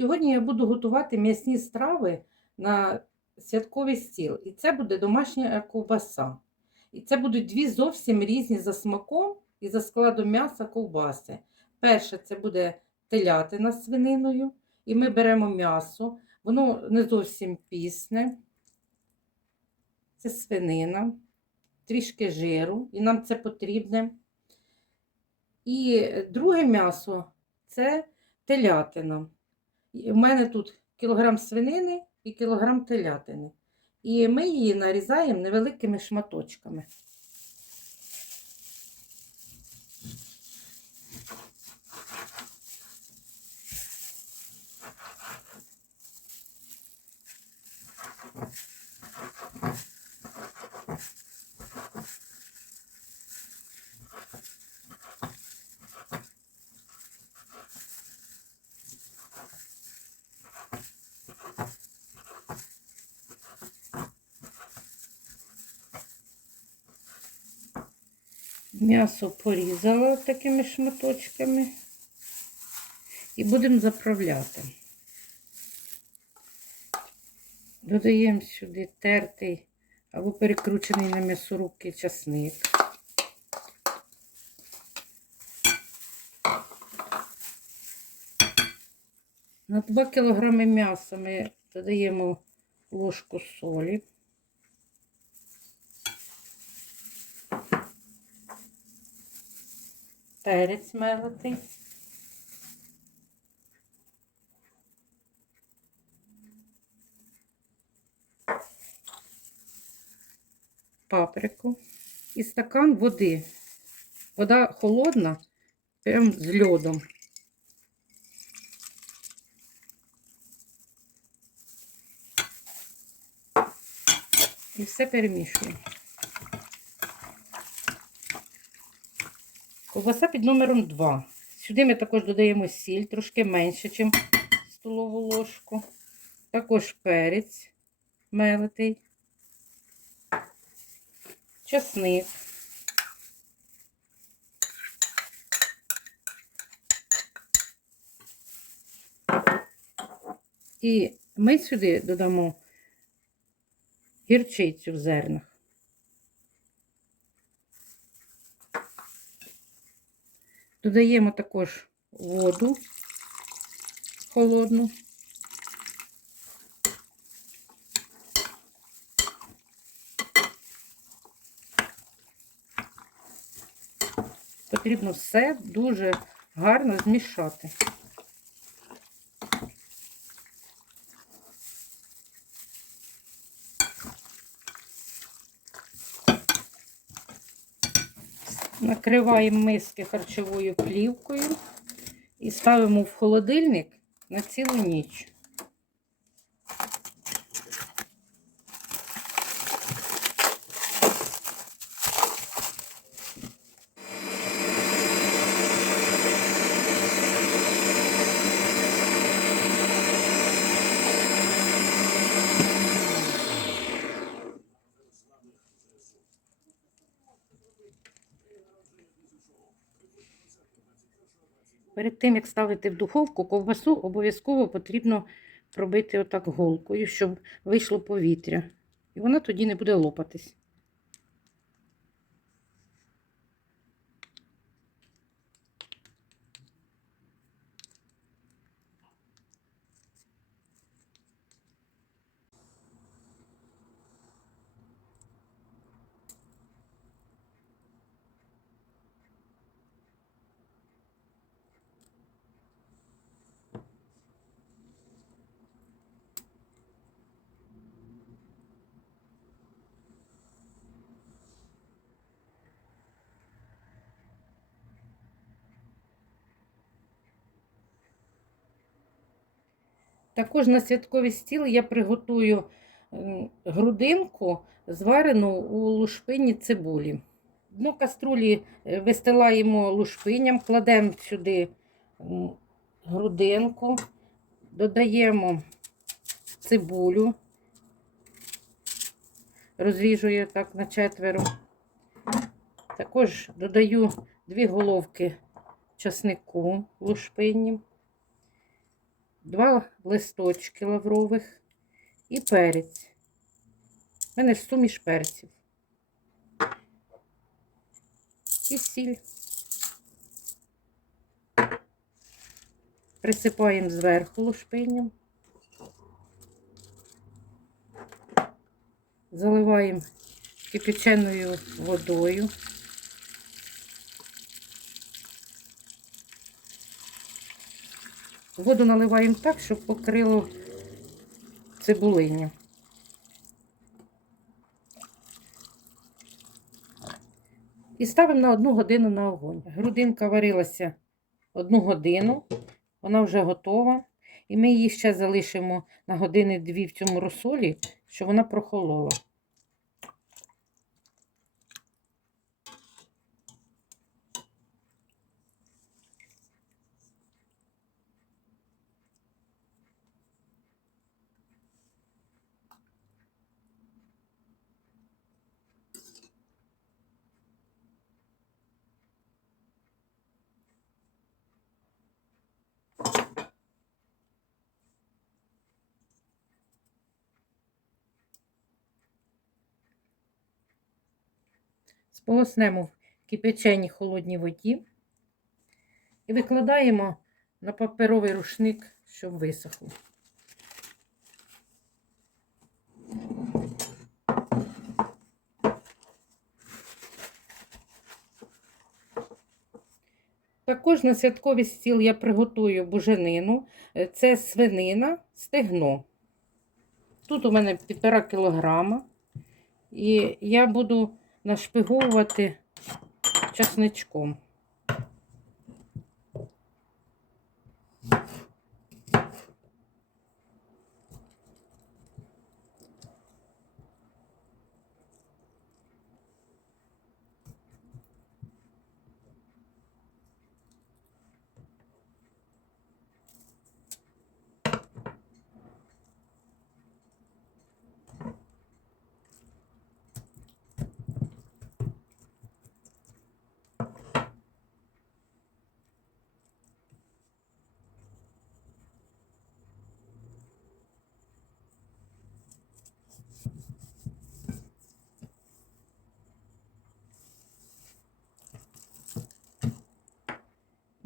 Сьогодні я буду готувати м'ясні страви на святковий стіл. І це буде домашня ковбаса. І це будуть дві зовсім різні за смаком і за складом м'яса ковбаси. Перше, це буде телятина з свининою. І ми беремо м'ясо. Воно не зовсім пісне. Це свинина, трішки жиру, і нам це потрібне. І друге м'ясо це телятина. У мене тут кілограм свинини і кілограм телятини. І ми її нарізаємо невеликими шматочками. М'ясо порізала такими шматочками і будемо заправляти. Додаємо сюди тертий або перекручений на м'ясорубки часник. На 2 кг м'яса ми додаємо ложку солі. Перець мелитий. Паприку і стакан води. Вода холодна, прям з льодом. І все перемішуємо. Ковбаса під номером 2. Сюди ми також додаємо сіль, трошки менше, ніж столову ложку. Також перець мелитий, часник. І ми сюди додамо гірчицю в зернах. Додаємо також воду холодну. Потрібно все дуже гарно змішати. Накриваємо миски харчовою плівкою і ставимо в холодильник на цілу ніч. Перед тим, як ставити в духовку, ковбасу обов'язково потрібно пробити отак голкою, щоб вийшло повітря. І вона тоді не буде лопатись. Також на святковий стіл я приготую грудинку, зварену у лушпині цибулі. Дно каструлі е, вистилаємо лушпиням, кладемо сюди грудинку, додаємо цибулю, розріжу її так на четверо. Також додаю дві головки часнику лушпинні. Два листочки лаврових і перець. У мене суміш перців. І сіль. Присипаємо зверху лушпиню. Заливаємо кипяченою водою. Воду наливаємо так, щоб покрило цибулиню. І ставимо на одну годину на огонь. Грудинка варилася одну годину, вона вже готова. І ми її ще залишимо на години-дві в цьому розсолі, щоб вона прохолола. Сполоснемо в кипяченій холодній воді і викладаємо на паперовий рушник, щоб висохло. Також на святковий стіл я приготую буженину. Це свинина, стегно. Тут у мене півтора кілограма. І я буду нашпиговувати часничком.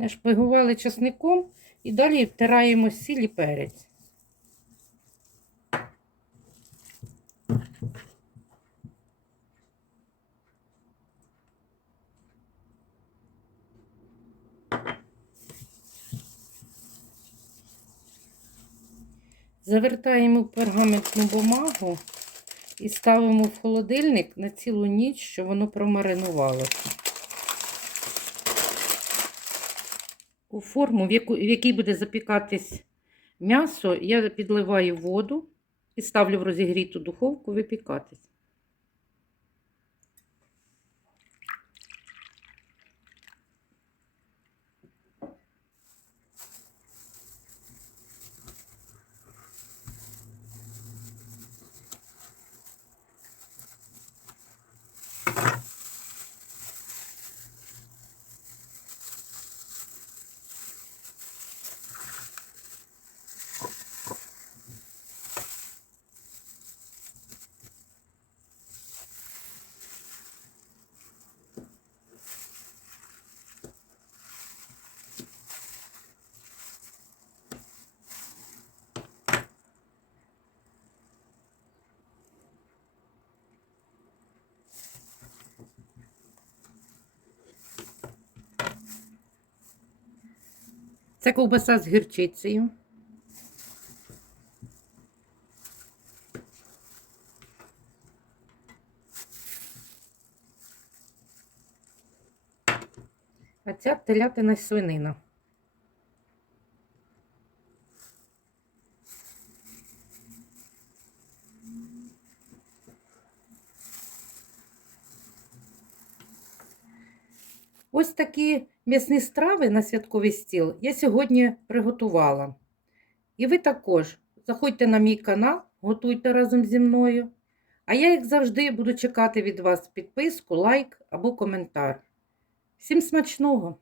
Нашпигували часником і далі втираємо сіль і перець. Завертаємо пергаментну бумагу і ставимо в холодильник на цілу ніч, щоб воно промаринувалося. У форму, в, яку, в якій буде запікатись м'ясо, я підливаю воду і ставлю в розігріту духовку випікатись. Це ковбаса з гірчицею. А ця телятина свинина. Ось такі м'ясні страви на святковий стіл я сьогодні приготувала. І ви також заходьте на мій канал, готуйте разом зі мною. А я, як завжди, буду чекати від вас підписку, лайк або коментар. Всім смачного!